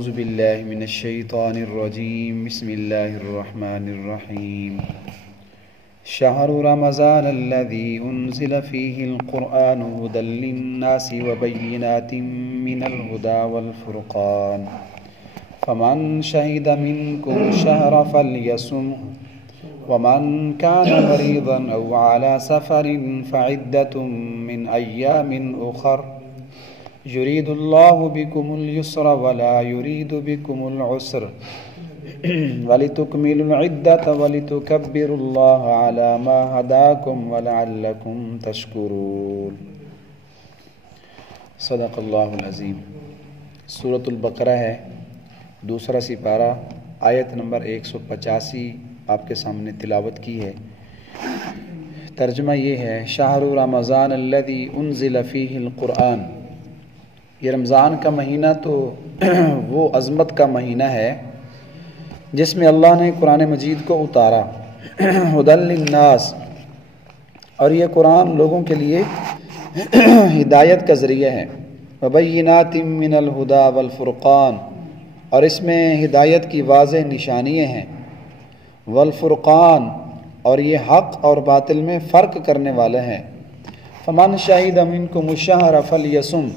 اعوذ باللہ من الشیطان الرجیم بسم اللہ الرحمن الرحیم شہر رمضان الذی انزل فیہ القرآن ھدی للناس وبینات من الھدی والفرقان فمن شہد منکم الشہر فلیصمہ ومن کان مریضا او علی سفر فعدۃ من ایام اخر یرید اللہ بکم اليسر ولا یرید بکم العسر وَلِتُكْمِلُوا الْعِدَّةَ وَلِتُكَبِّرُوا اللَّهَ عَلَى مَا هَدَاكُمْ وَلَعَلَّكُمْ تَشْكُرُونَ صدق اللہ العظیم۔ سورت البقرہ ہے، دوسرا سپارہ، آیت نمبر 185 آپ کے سامنے تلاوت کی ہے۔ ترجمہ یہ ہے، شہر رمضان الذی انزل فیہ القرآن، یہ رمضان کا مہینہ تو وہ عظمت کا مہینہ ہے جس میں اللہ نے قرآن مجید کو اتارا، ھدی للناس، اور یہ قرآن لوگوں کے لیے ہدایت کا ذریعہ ہے، وبینات من الھدی والفرقان، اور اس میں ہدایت کی واضح نشانیاں ہیں، والفرقان، اور یہ حق اور باطل میں فرق کرنے والا ہے۔ فمن شہد منکم الشہر فلیصم،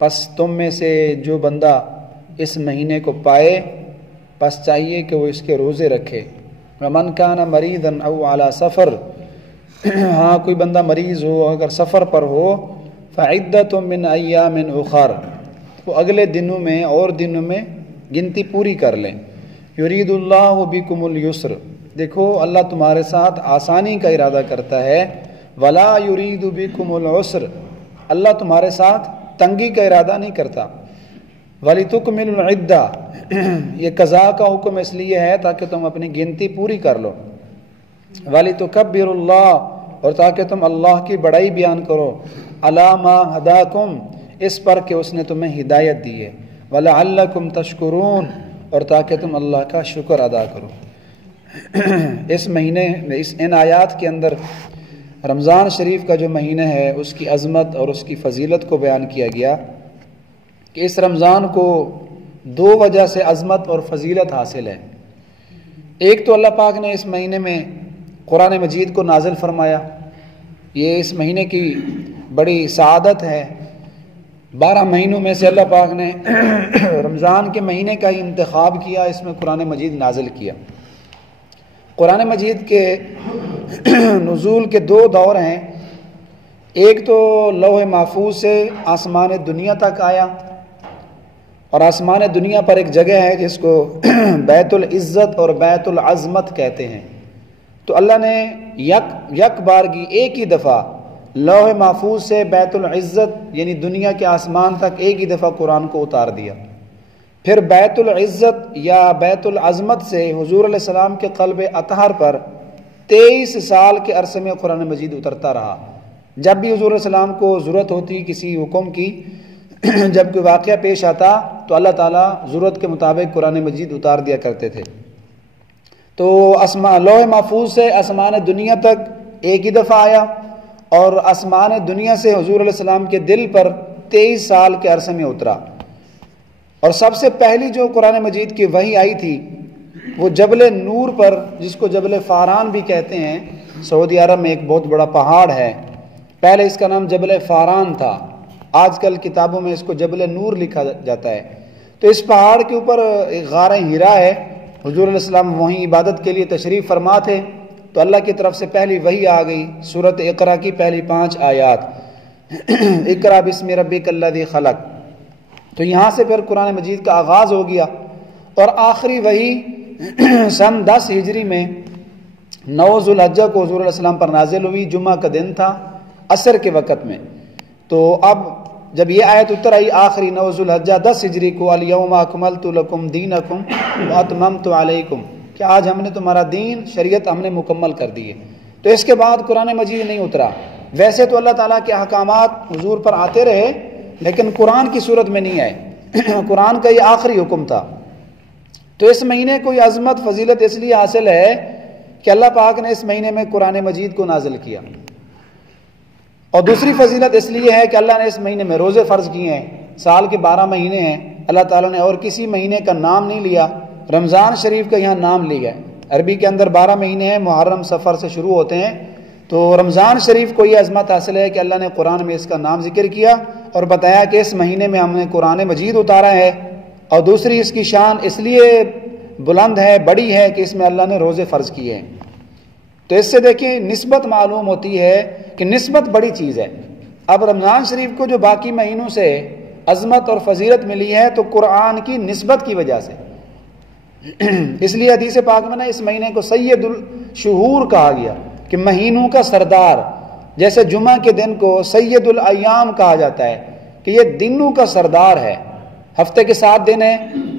پس تم میں سے جو بندہ اس مہینے کو پائے پس چاہیے کہ وہ اس کے روزے رکھے۔ ومن کان مریضا او علی سفر، ہاں کوئی بندہ مریض ہو اگر سفر پر ہو، فعدۃ من ایام اخر، وہ اگلے دنوں میں اور دنوں میں گنتی پوری کر لیں۔ یرید اللہ بکم اليسر، دیکھو اللہ تمہارے ساتھ آسانی کا ارادہ کرتا ہے، ولا یرید بکم العسر، اللہ تمہارے ساتھ تنگی کا ارادہ نہیں کرتا۔ وَلِتُكْمِلُوا الْعِدَّةَ، یہ قضاء کا حکم اس لیے ہے تاکہ تم اپنی گنتی پوری کر لو۔ وَلِتُكَبِّرُوا اللَّهَ، اور تاکہ تم اللہ کی بڑائی بیان کرو، عَلَى مَا هَدَاكُمْ، اس پر کہ اس نے تمہیں ہدایت دی ہے، وَلَعَلَّكُمْ تَشْكُرُونَ، اور تاکہ تم اللہ کا شکر ادا کرو۔ اس مہینے میں ان آیات کے اندر رمضان شریف کا جو مہینہ ہے اس کی عظمت اور اس کی فضیلت کو بیان کیا گیا کہ اس رمضان کو دو وجہ سے عظمت اور فضیلت حاصل ہے۔ ایک تو اللہ پاک نے اس مہینے میں قرآن مجید کو نازل فرمایا، یہ اس مہینے کی بڑی سعادت ہے۔ 12 مہینوں میں سے اللہ پاک نے رمضان کے مہینے کا ہی انتخاب کیا، اس میں قرآن مجید نازل کیا۔ قرآن مجید کے نزول کے 2 دور ہیں، ایک تو لوح محفوظ سے آسمان دنیا تک آیا، اور آسمان دنیا پر ایک جگہ ہے جس کو بیت العزت اور بیت العظمت کہتے ہیں۔ تو اللہ نے یک بار کی ایک ہی دفعہ لوح محفوظ سے بیت العزت یعنی دنیا کے آسمان تک ایک ہی دفعہ قرآن کو اتار دیا۔ پھر بیت العزت یا بیت العظمت سے حضور علیہ السلام کے قلب اطہر پر 23 سال کے عرصے میں قرآن مجید اترتا رہا۔ جب بھی حضور علیہ السلام کو ضرورت ہوتی کسی حکم کی، جب کوئی واقعہ پیش آتا تو اللہ تعالیٰ ضرورت کے مطابق قرآن مجید اتار دیا کرتے تھے۔ تو لوح محفوظ سے آسمان دنیا تک ایک ہی دفعہ آیا، اور آسمان دنیا سے حضور علیہ السلام کے دل پر 23 سال کے عرصے میں اترا۔ اور سب سے پہلی جو قرآن مجید کی وحی آئی تھی وہ جبل نور پر، جس کو جبل فاران بھی کہتے ہیں، سعودی عرب میں ایک بہت بڑا پہاڑ ہے، پہلے اس کا نام جبل فاران تھا، آج کل کتابوں میں اس کو جبل نور لکھا جاتا ہے۔ تو اس پہاڑ کے اوپر ایک غار ہیرا ہے، حضور علیہ السلام وہیں عبادت کے لیے تشریف فرما تھے، تو اللہ کی طرف سے پہلی وحی آ گئی، سورت اقرا کی پہلی 5 آیات، اقرا بسم ربک الذی خلق۔ تو یہاں سے پھر قرآن مجید کا آغاز ہو گیا، اور آخری وحی سن 10 ہجری میں 9 ذوالحجہ کو حضور علیہ السلام پر نازل ہوئی، جمعہ کا دن تھا، عصر کے وقت میں۔ تو اب جب یہ آیت اتر آئی آخری 9 ذوالحجہ 10 ہجری کو، الیوم اکملت لکم دینکم واتممت علیکم، کہ آج ہم نے تمہارا دین شریعت ہم نے مکمل کر دی ہے۔ تو اس کے بعد قرآن مجید نہیں اترا۔ ویسے تو اللہ تعالیٰ کے احکامات حضور پر آتے رہے، لیکن قرآن کی صورت میں نہیں آئے، قرآن کا یہ آخری حکم تھا۔ تو اس مہینے کو یہ عظمت فضیلت اس لیے حاصل ہے کہ اللہ پاک نے اس مہینے میں قرآن مجید کو نازل کیا، اور دوسری فضیلت اس لیے ہے کہ اللہ نے اس مہینے میں روزے فرض کیے ہیں۔ سال کے 12 مہینے ہیں، اللہ تعالیٰ نے اور کسی مہینے کا نام نہیں لیا، رمضان شریف کا یہاں نام لیا ہے۔ عربی کے اندر 12 مہینے ہیں، محرم صفر سے شروع ہوتے ہیں، تو رمضان شریف کو یہ عظمت حاصل ہے کہ اللہ نے قرآن میں اس کا نام ذکر کیا اور بتایا کہ اس مہینے میں ہم نے قرآن مجید اتارا ہے، اور دوسری اس کی شان اس لیے بلند ہے، بڑی ہے کہ اس میں اللہ نے روزے فرض کیے ہیں۔ تو اس سے دیکھیں نسبت معلوم ہوتی ہے کہ نسبت بڑی چیز ہے۔ اب رمضان شریف کو جو باقی مہینوں سے عظمت اور فضیلت ملی ہے تو قرآن کی نسبت کی وجہ سے، اس لیے حدیث پاک میں نا اس مہینے کو سید الشہور کہا گیا کہ مہینوں کا سردار، جیسے جمعہ کے دن کو سید الایام کہا جاتا ہے کہ یہ دنوں کا سردار ہے۔ ہفتے کے 7 دن ہیں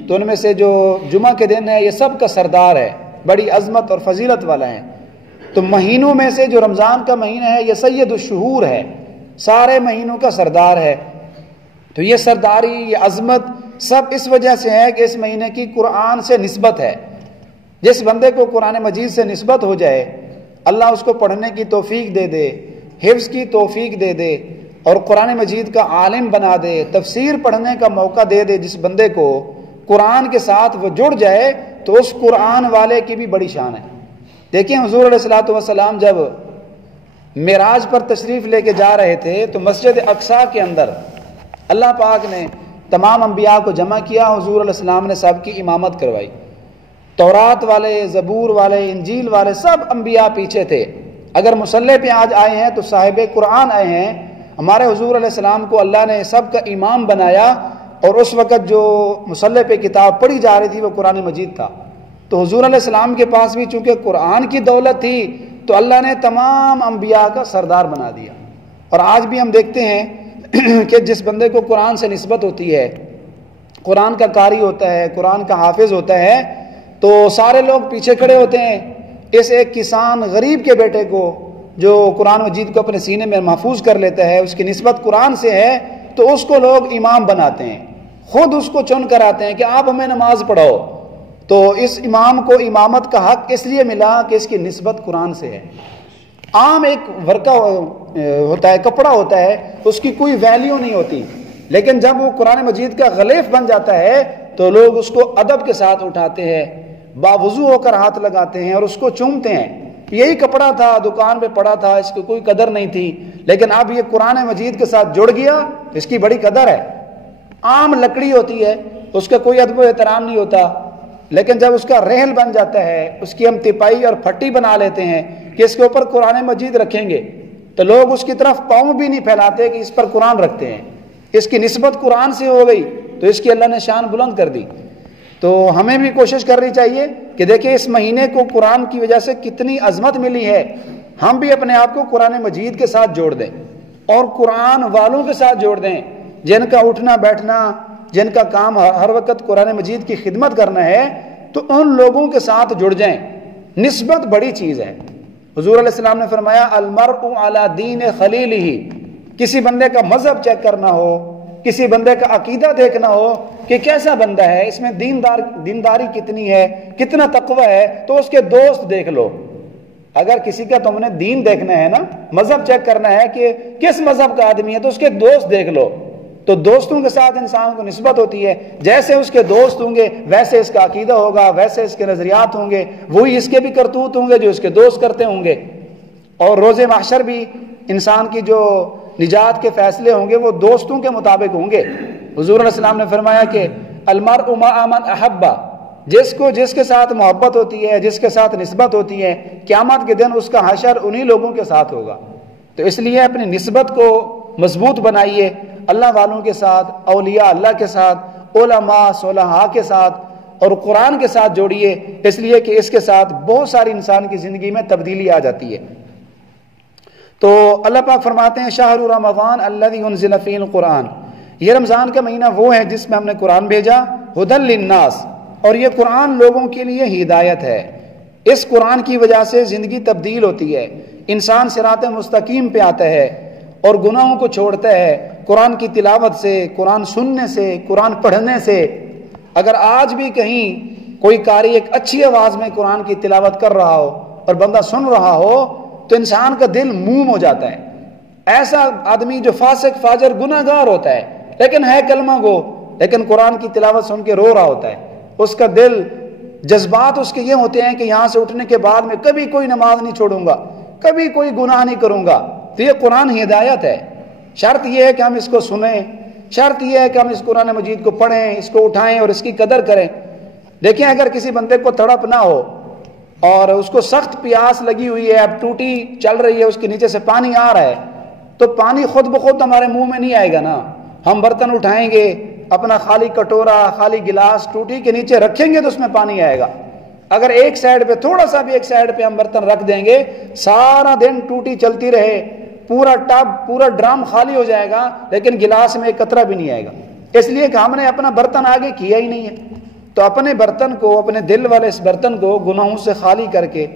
تو ان میں سے جو جمعہ کے دن ہے یہ سب کا سردار ہے، بڑی عظمت اور فضیلت والا ہے۔ تو مہینوں میں سے جو رمضان کا مہینہ ہے یہ سید الشہور ہے، سارے مہینوں کا سردار ہے۔ تو یہ سرداری، یہ عظمت سب اس وجہ سے ہے کہ اس مہینے کی قرآن سے نسبت ہے۔ جس بندے کو قرآن مجید سے نسبت ہو جائے، اللہ اس کو پڑھنے کی توفیق دے دے، حفظ کی توفیق دے دے اور قرآن مجید کا عالم بنا دے، تفسیر پڑھنے کا موقع دے دے، جس بندے کو قرآن کے ساتھ وہ جڑ جائے تو اس قرآن والے کی بھی بڑی شان ہے۔ دیکھیں حضور علیہ الصلوۃ والسلام جب معراج پر تشریف لے کے جا رہے تھے تو مسجد اقصیٰ کے اندر اللہ پاک نے تمام انبیاء کو جمع کیا، حضور علیہ السلام نے سب کی امامت کروائی۔ تورات والے، زبور والے، انجیل والے سب انبیاء پیچھے تھے۔ اگر مصلی پہ آج آئے ہیں تو صاحب قرآن آئے ہیں۔ ہمارے حضور علیہ السلام کو اللہ نے سب کا امام بنایا، اور اس وقت جو مصلی پہ کتاب پڑھی جا رہی تھی وہ قرآن مجید تھا۔ تو حضور علیہ السلام کے پاس بھی چونکہ قرآن کی دولت تھی تو اللہ نے تمام انبیاء کا سردار بنا دیا۔ اور آج بھی ہم دیکھتے ہیں کہ جس بندے کو قرآن سے نسبت ہوتی ہے، قرآن کا قاری ہوتا ہے، قرآن کا حافظ ہوتا ہے، تو سارے لوگ پیچھے کھڑے ہوتے ہیں۔ اس ایک کسان غریب کے بیٹے کو جو قرآن مجید کو اپنے سینے میں محفوظ کر لیتا ہے، اس کی نسبت قرآن سے ہے، تو اس کو لوگ امام بناتے ہیں، خود اس کو چن کر آتے ہیں کہ آپ ہمیں نماز پڑھاؤ۔ تو اس امام کو امامت کا حق اس لیے ملا کہ اس کی نسبت قرآن سے ہے۔ عام ایک ورقہ ہوتا ہے، کپڑا ہوتا ہے، اس کی کوئی ویلیو نہیں ہوتی، لیکن جب وہ قرآن مجید کا غلیف بن جاتا ہے تو لوگ اس کو ادب کے ساتھ اٹھاتے ہیں، باوضو ہو کر ہاتھ لگاتے ہیں اور اس کو چومتے ہیں۔ یہی کپڑا تھا، دکان پہ پڑا تھا، اس کی کوئی قدر نہیں تھی، لیکن اب یہ قرآن مجید کے ساتھ جڑ گیا تو اس کی بڑی قدر ہے۔ عام لکڑی ہوتی ہے، اس کا کوئی ادب و احترام نہیں ہوتا، لیکن جب اس کا رحل بن جاتا ہے، اس کی ہم تپائی اور پھٹی بنا لیتے ہیں کہ اس کے اوپر قرآن مجید رکھیں گے، تو لوگ اس کی طرف پاؤں بھی نہیں پھیلاتے کہ اس پر قرآن رکھتے ہیں۔ اس کی نسبت قرآن سے ہو گئی تو اس کی اللہ نے شان بلند کر دی۔ تو ہمیں بھی کوشش کرنی چاہیے کہ دیکھیں اس مہینے کو قرآن کی وجہ سے کتنی عظمت ملی ہے، ہم بھی اپنے آپ کو قرآن مجید کے ساتھ جوڑ دیں اور قرآن والوں کے ساتھ جوڑ دیں، جن کا اٹھنا بیٹھنا، جن کا کام ہر وقت قرآن مجید کی خدمت کرنا ہے، تو ان لوگوں کے ساتھ جڑ جائیں۔ نسبت بڑی چیز ہے۔ حضور علیہ السلام نے فرمایا المرء علی دین خلیلہ، کسی بندے کا مذہب چیک کرنا ہو، کسی بندے کا عقیدہ دیکھنا ہو کہ کیسا بندہ ہے، اس میں دینداری کتنی ہے، کتنا تقوی ہے، تو اس کے دوست دیکھ لو۔ اگر کسی کا تم نے دین دیکھنا ہے نا، مذہب چیک کرنا ہے کہ کس مذہب کا آدمی ہے، تو اس کے دوست دیکھ لو۔ تو دوستوں کے ساتھ انسان کو نسبت ہوتی ہے، جیسے اس کے دوست ہوں گے ویسے اس کا عقیدہ ہوگا، ویسے اس کے نظریات ہوں گے، وہی اس کے بھی کرتوت ہوں گے جو اس کے دوست کرتے ہوں گے۔ اور روز محشر بھی انسان کی جو نجات کے فیصلے ہوں گے وہ دوستوں کے مطابق ہوں گے۔ حضور علیہ السلام نے فرمایا کہ المرء مع من احب، جس کو جس کے ساتھ محبت ہوتی ہے، جس کے ساتھ نسبت ہوتی ہے، قیامت کے دن اس کا حشر انہی لوگوں کے ساتھ ہوگا۔ تو اس لیے اپنی نسبت کو مضبوط بنائیے، اللہ والوں کے ساتھ، اولیاء اللہ کے ساتھ، علماء صلحاء کے ساتھ اور قرآن کے ساتھ جوڑیے، اس لیے کہ اس کے ساتھ بہت ساری انسان کی زندگی میں تبدیلی آ جاتی ہے۔ تو اللہ پاک فرماتے ہیں شہر رمضان الذی انزل فیہ القرآن، یہ رمضان کا مہینہ وہ ہے جس میں ہم نے قرآن بھیجا، ھدی للناس، اور یہ قرآن لوگوں کے لیے ہدایت ہے۔ اس قرآن کی وجہ سے زندگی تبدیل ہوتی ہے، انسان صراط مستقیم پہ آتا ہے اور گناہوں کو چھوڑتا ہے قرآن کی تلاوت سے، قرآن سننے سے، قرآن پڑھنے سے۔ اگر آج بھی کہیں کوئی قاری ایک اچھی آواز میں قرآن کی تلاوت کر رہا ہو اور بندہ سن رہا ہو تو انسان کا دل موم ہو جاتا ہے۔ ایسا آدمی جو فاسق فاجر گناہگار ہوتا ہے لیکن ہے کلمہ گو، لیکن قرآن کی تلاوت سن کے رو رہا ہوتا ہے، اس کا دل، جذبات اس کے یہ ہوتے ہیں کہ یہاں سے اٹھنے کے بعد میں کبھی کوئی نماز نہیں چھوڑوں گا، کبھی کوئی گناہ نہیں کروں گا. تو یہ قرآن ہدایت ہے. شرط یہ ہے کہ ہم اس کو سنیں، شرط یہ ہے کہ ہم اس قرآن مجید کو پڑھیں، اس کو اٹھائیں اور اس کی قدر کریں. دیکھیں اگر کسی بندے کو تڑپ نہ ہو اور اس کو سخت پیاس لگی ہوئی ہے، اب ٹوٹی چل رہی ہے، اس کے نیچے سے پانی آ رہا ہے، تو پانی خود بخود ہمارے منہ میں نہیں آئے گا نا. ہم برتن اٹھائیں گے، اپنا خالی کٹورا، خالی گلاس ٹوٹی کے نیچے رکھیں گے تو اس میں پانی آئے گا. اگر ایک سائڈ پہ تھوڑا سا بھی ایک سائڈ پہ ہم برتن رکھ دیں گے، سارا دن ٹوٹی چلتی رہے، پورا ٹب، پورا ڈرم خالی ہو جائے گا، لیکن گلاس میں ایک قطرہ بھی نہیں آئے گا. اس لیے کہ ہم نے اپنا برتن آگے کیا ہی نہیں ہے. تو اپنے برتن کو، اپنے دل والے اس برتن کو گناہوں سے خالی کر کے،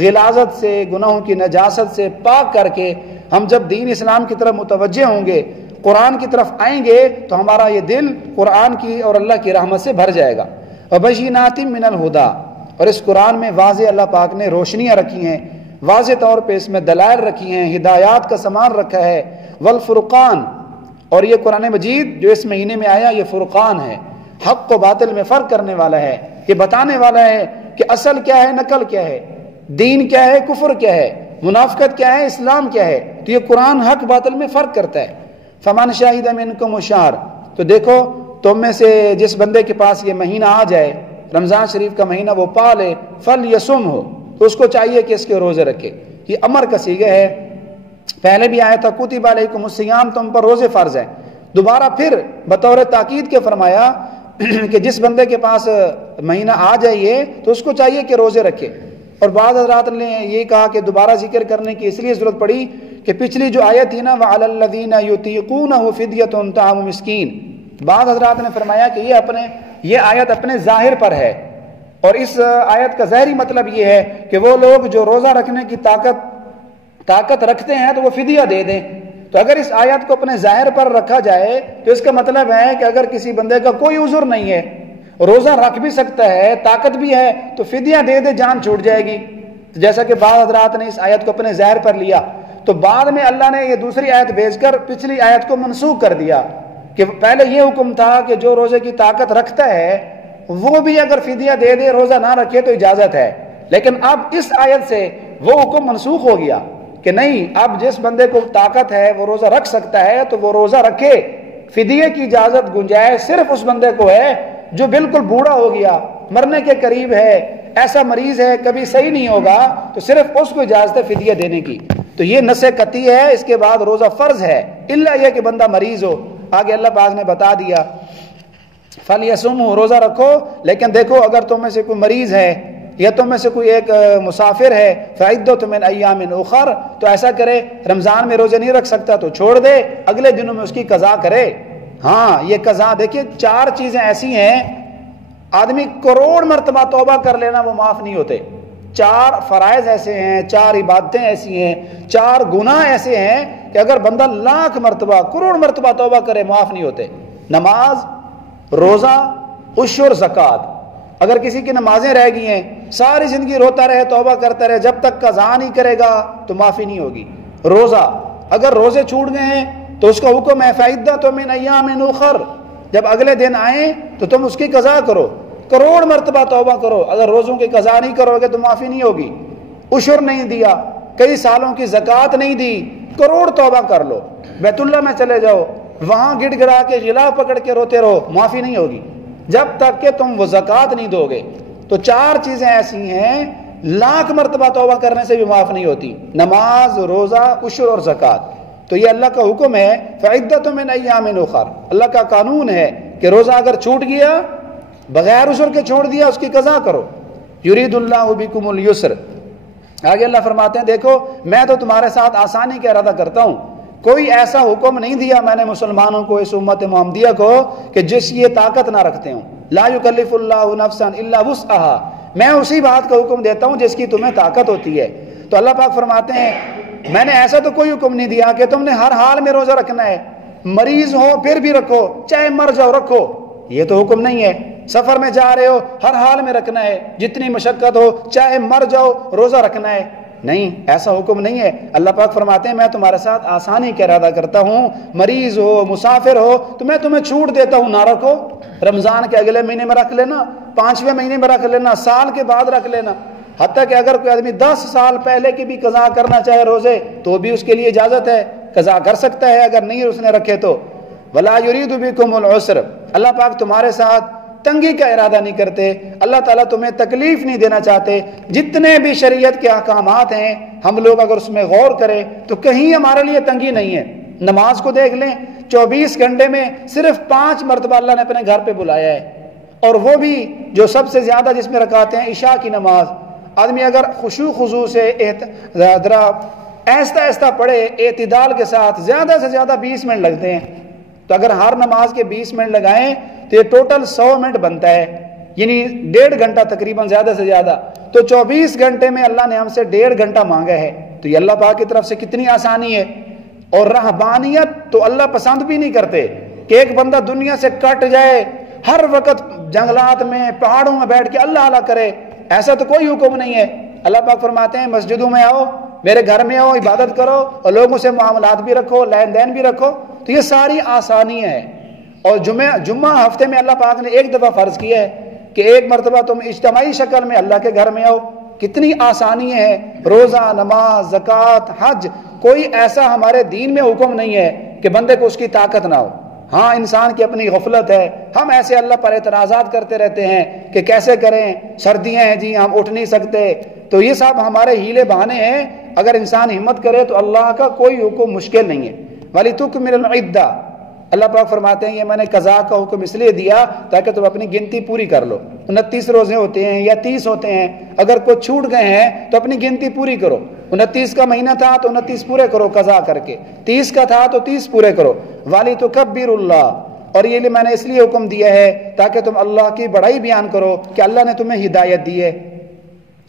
غلاظت سے، گناہوں کی نجاست سے پاک کر کے، ہم جب دین اسلام کی طرف متوجہ ہوں گے، قرآن کی طرف آئیں گے، تو ہمارا یہ دل قرآن کی اور اللہ کی رحمت سے بھر جائے گا. وَبَيِّنَاتٍ مِّنَ الْهُدَىٰ، اور اس قرآن میں واضح اللہ پاک نے روشنیاں رکھی ہیں، واضح طور پہ اس میں دلائل رکھی ہیں، ہدایات کا سامان رکھا ہے. وَالْفُرْقَانِ، اور یہ قرآن مجید جو اس مہینے میں آیا یہ فرقان ہے، حق و باطل میں فرق کرنے والا ہے. یہ بتانے والا ہے کہ اصل کیا ہے، نقل کیا ہے، دین کیا ہے، کفر کیا ہے، منافقت کیا ہے، اسلام کیا ہے. تو یہ قرآن حق باطل میں فرق کرتا ہے. فَمَنْ شَهِدَ مِنْكُمُ الشَّهْرَ، تو دیکھو تم میں سے جس بندے کے پاس یہ مہینہ آ جائے، رمضان شریف کا مہینہ وہ پا لے، فَلْيَصُمْهُ، تو اس کو چاہیے کہ اس کے روزے رکھے. یہ امر کا صیغہ ہے. پہلے بھی آیا تھا کتب علیکم الصیام، تم پر روزے فرض ہیں. دوبارہ پھر بطور تاکید کے فرمایا کہ جس بندے کے پاس مہینہ آ جائے تو اس کو چاہیے کہ روزے رکھے. اور بعض حضرات نے یہ کہا کہ دوبارہ ذکر کرنے کی اس لیے ضرورت پڑی کہ پچھلی جو آیت تھی نا، وَعَلَى الَّذِينَ يُطِيقُونَهُ فِدْيَةٌ طَعَامُ مِسْكِينٍ، بعض حضرات نے فرمایا کہ یہ آیت اپنے ظاہر پر ہے، اور اس آیت کا ظاہری مطلب یہ ہے کہ وہ لوگ جو روزہ رکھنے کی طاقت رکھتے ہیں تو وہ فدیہ دے دیں. تو اگر اس آیت کو اپنے ظاہر پر رکھا جائے تو اس کا مطلب ہے کہ اگر کسی بندے کا کوئی عذر نہیں ہے، روزہ رکھ بھی سکتا ہے، طاقت بھی ہے، تو فدیہ دے دے، جان چھوٹ جائے گی. جیسا کہ بعض حضرات نے اس آیت کو اپنے ظاہر پر لیا، تو بعد میں اللہ نے یہ دوسری آیت بھیج کر پچھلی آیت کو منسوخ کر دیا کہ پہلے یہ حکم تھا کہ جو روزے کی طاقت رکھتا ہے وہ بھی اگر فدیہ دے دے، روزہ نہ رکھے تو اجازت ہے. لیکن اب اس آیت سے وہ حکم منسوخ ہو گیا کہ نہیں، اب جس بندے کو طاقت ہے وہ روزہ رکھ سکتا ہے تو وہ روزہ رکھے. فدیے کی اجازت گنجائش صرف اس بندے کو ہے جو بالکل بوڑھا ہو گیا، مرنے کے قریب ہے، ایسا مریض ہے کبھی صحیح نہیں ہوگا، تو صرف اس کو اجازت ہے فدیہ دینے کی. تو یہ نص قطعی ہے. اس کے بعد روزہ فرض ہے الا یہ کہ بندہ مریض ہو. آگے اللہ پاک نے بتا دیا فَلْيَصُمْهُ، روزہ رکھو. لیکن دیکھو اگر تم میں سے کوئی مریض ہے یا تم میں سے کوئی ایک مسافر ہے، فَعِدَّةٌ مِّنْ أَيَّامٍ أُخَرَ، تو ایسا کرے رمضان میں روزے نہیں رکھ سکتا تو چھوڑ دے، اگلے دنوں میں اس کی قضا کرے. ہاں یہ قضا، دیکھیے 4 چیزیں ایسی ہیں آدمی کروڑ مرتبہ توبہ کر لینا وہ معاف نہیں ہوتے. 4 فرائض ایسے ہیں، 4 عبادتیں ایسی ہیں، 4 گناہ ایسے ہیں کہ اگر بندہ لاکھ مرتبہ، کروڑ مرتبہ توبہ کرے معاف نہیں ہوتے. نماز، روزہ، عشر، زکوٰۃ. اگر کسی کی نمازیں رہ گئی ہیں، ساری زندگی روتا رہے، توبہ کرتا رہے، جب تک قضا نہیں کرے گا تو معافی نہیں ہوگی. روزہ، اگر روزے چھوٹ گئے ہیں تو اس کا حکم ہے فَعِدَّةٌ مِّنْ أَيَّامٍ أُخَرَ، جب اگلے دن آئیں تو تم اس کی قضا کرو، کروڑ مرتبہ توبہ کرو. اگر روزوں کی قضا نہیں کرو گے تو معافی نہیں ہوگی. عشر نہیں دیا، کئی سالوں کی زکوٰۃ نہیں دی، کروڑ توبہ کر لو. بیت اللہ میں چلے جاؤ، وہاں گڑ گڑا کے غلاف پکڑ کے روتے رہو، معافی نہیں ہوگی جب تک کہ تم وہ زکوٰۃ نہیں دو گے. تو 4 چیزیں ایسی ہیں لاکھ مرتبہ توبہ کرنے سے بھی معاف نہیں ہوتی، نماز، روزہ، عشر اور زکوٰۃ. تو یہ اللہ کا حکم ہے فَعِدَّةٌ مِّنْ أَيَّامٍ أُخَرَ. اللہ کا قانون ہے کہ روزہ اگر چھوٹ گیا، بغیر عذر کے چھوڑ دیا، اس کی قضا کرو. یرید اللہ بکم اليسر. آگے اللہ فرماتے ہیں دیکھو میں تو تمہارے ساتھ آسانی کا ارادہ کرتا ہوں. کوئی ایسا حکم نہیں دیا میں نے مسلمانوں کو، اس امت محمدیہ کو، کہ جس یہ طاقت نہ رکھتے ہوں. لا یکلف اللہ نفسا الا وسعها. میں اسی بات کا حکم دیتا ہوں جس کی تمہیں طاقت ہوتی ہے. تو اللہ پاک فرماتے ہیں میں نے ایسا تو کوئی حکم نہیں دیا کہ تم نے ہر حال میں روزہ رکھنا ہے، مریض ہو پھر بھی رکھو، چاہے مر جاؤ رکھو. یہ تو حکم نہیں ہے. سفر میں جا رہے ہو ہر حال میں رکھنا ہے، جتنی مشقت ہو چاہے مر جاؤ روزہ رکھنا ہے. نہیں، ایسا حکم نہیں ہے۔ اللہ پاک فرماتے ہیں میں تمہارے ساتھ آسانی کا ارادہ کرتا ہوں، مریض ہو مسافر ہو تو میں تمہیں چھوٹ دیتا ہوں، نہ رکھو، رمضان کے اگلے مہینے میں رکھ لینا، 5ویں مہینے میں رکھ لینا، سال کے بعد رکھ لینا، حتیٰ کہ اگر کوئی آدمی 10 سال پہلے کی بھی قضا کرنا چاہے روزے تو بھی اس کے لیے اجازت ہے، قضا کر سکتا ہے اگر نہیں اس نے رکھے تو۔ ولا یرید بکم العسر، اللہ پاک تمہارے ساتھ تنگی کا ارادہ نہیں کرتے، اللہ تعالیٰ تمہیں تکلیف نہیں دینا چاہتے۔ جتنے بھی شریعت کے احکامات ہیں ہم لوگ اگر اس میں غور کریں تو کہیں ہمارے لیے تنگی نہیں ہے۔ نماز کو دیکھ لیں، 24 گھنٹے میں صرف 5 مرتبہ اللہ نے اپنے گھر پہ بلایا ہے، اور وہ بھی جو سب سے زیادہ جس میں رکعتیں ہیں عشاء کی نماز۔ آدمی اگر خشوع خضوع سے آہستہ آہستہ پڑھے، اعتدال کے ساتھ، زیادہ سے زیادہ 20 منٹ لگتے ہیں، تو اگر ہر نماز کے 20 منٹ لگائیں تو یہ ٹوٹل 100 منٹ بنتا ہے، یعنی 1.5 گھنٹہ تقریباً زیادہ سے زیادہ۔ تو 24 گھنٹے میں اللہ نے ہم سے 1.5 گھنٹہ مانگا ہے، تو یہ اللہ پاک کی طرف سے کتنی آسانی ہے۔ اور رہبانیت تو اللہ پسند بھی نہیں کرتے کہ ایک بندہ دنیا سے کٹ جائے، ہر وقت جنگلات میں پہاڑوں میں بیٹھ کے اللہ اللہ کرے، ایسا تو کوئی حکم نہیں ہے۔ اللہ پاک فرماتے ہیں مسجدوں میں آؤ، میرے گھر میں آؤ، عبادت کرو، اور لوگوں سے معاملات بھی رکھو، لین دین بھی رکھو، تو یہ ساری آسانیاں ہیں۔ اور جمعہ ہفتے میں اللہ پاک نے ایک دفعہ فرض کیا ہے کہ ایک مرتبہ تم اجتماعی شکل میں اللہ کے گھر میں آؤ، کتنی آسانی ہے۔ روزہ، نماز، زکوٰۃ، حج، کوئی ایسا ہمارے دین میں حکم نہیں ہے کہ بندے کو اس کی طاقت نہ ہو۔ ہاں انسان کی اپنی غفلت ہے، ہم ایسے اللہ پر اعتراضات کرتے رہتے ہیں کہ کیسے کریں، سردیاں ہیں جی ہم اٹھ نہیں سکتے، تو یہ سب ہمارے ہیلے بہانے ہیں۔ اگر انسان ہمت کرے تو اللہ کا کوئی حکم مشکل نہیں ہے۔ وَلِتُكْمِلُ الْعِدَّةَ، اللہ پاک فرماتے ہیں یہ میں نے قضا کا حکم اس لیے دیا تاکہ تم اپنی گنتی پوری کر لو۔ 29 روزے ہوتے ہیں یا 30 ہوتے ہیں، اگر کوئی چھوٹ گئے ہیں تو اپنی گنتی پوری کرو۔ 29 کا مہینہ تھا تو 29 پورے کرو قضا کر کے، 30 کا تھا تو 30 پورے کرو۔ وَلِتُكَبِّرُوا اللَّهَ، اور یہ میں نے اس لیے حکم دیا ہے تاکہ تم اللہ کی بڑائی بیان کرو کہ اللہ نے تمہیں ہدایت دی ہے۔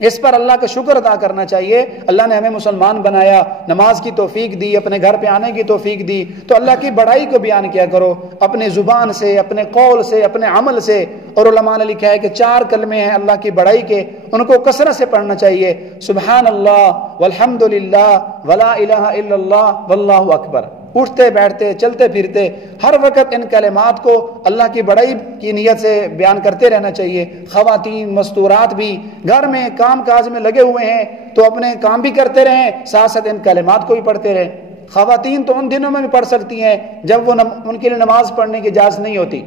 اس پر اللہ کا شکر ادا کرنا چاہیے۔ اللہ نے ہمیں مسلمان بنایا، نماز کی توفیق دی، اپنے گھر پہ آنے کی توفیق دی، تو اللہ کی بڑائی کو بیان کیا کرو اپنے زبان سے، اپنے قول سے، اپنے عمل سے۔ اور علماء نے لکھا ہے کہ 4 کلمے ہیں اللہ کی بڑائی کے، ان کو کثرت سے پڑھنا چاہیے، سبحان اللہ والحمد للہ ولا الہ الا اللہ واللہ اکبر۔ اٹھتے بیٹھتے چلتے پھرتے ہر وقت ان کلمات کو اللہ کی بڑائی کی نیت سے بیان کرتے رہنا چاہیے۔ خواتین مستورات بھی گھر میں کام کاج میں لگے ہوئے ہیں تو اپنے کام بھی کرتے رہیں، ساتھ ساتھ ان کلمات کو بھی پڑھتے رہیں۔ خواتین تو ان دنوں میں بھی پڑھ سکتی ہیں جب وہ ان کے لیے نماز پڑھنے کی اجازت نہیں ہوتی،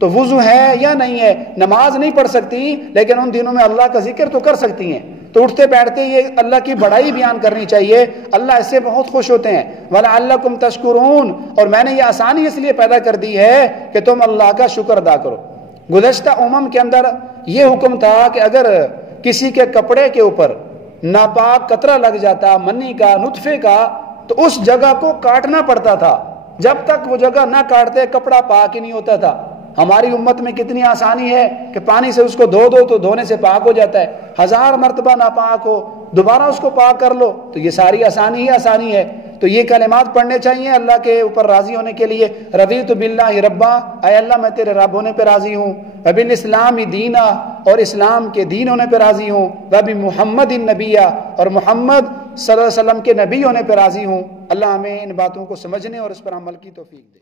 تو وضو ہے یا نہیں ہے، نماز نہیں پڑھ سکتی لیکن ان دنوں میں اللہ کا ذکر تو کر سکتی ہیں، تو اٹھتے بیٹھتے یہ اللہ کی بڑائی بیان کرنی چاہیے، اللہ اس سے بہت خوش ہوتے ہیں۔ وَلَعَلَّكُمْ تَشْكُرُونَ، اور میں نے یہ آسانی اس لیے پیدا کر دی ہے کہ تم اللہ کا شکر ادا کرو۔ گزشتہ کے اندر یہ حکم تھا کہ اگر کسی کے کپڑے کے اوپر ناپاک قطرہ لگ جاتا، منی کا، نطفے کا، تو اس جگہ کو کاٹنا پڑتا تھا، جب تک وہ جگہ نہ کاٹتے کپڑا پاک ہی نہیں ہوتا تھا۔ ہماری امت میں کتنی آسانی ہے کہ پانی سے اس کو دھو دو تو دھونے سے پاک ہو جاتا ہے، 1000 مرتبہ ناپاک ہو دوبارہ اس کو پاک کر لو، تو یہ ساری آسانی ہی آسانی ہے۔ تو یہ کلمات پڑھنے چاہیے اللہ کے اوپر راضی ہونے کے لیے۔ رضیت باللہ ربا، اے اللہ میں تیرے رب ہونے پہ راضی ہوں، وبالاسلام دینا، اور اسلام کے دین ہونے پہ راضی ہوں، وبمحمد النبیہ، اور محمد صلی اللہ علیہ وسلم کے نبی ہونے پہ راضی ہوں۔ اللہ ہمیں ان باتوں کو سمجھنے اور اس پر عمل کی توفیق دے۔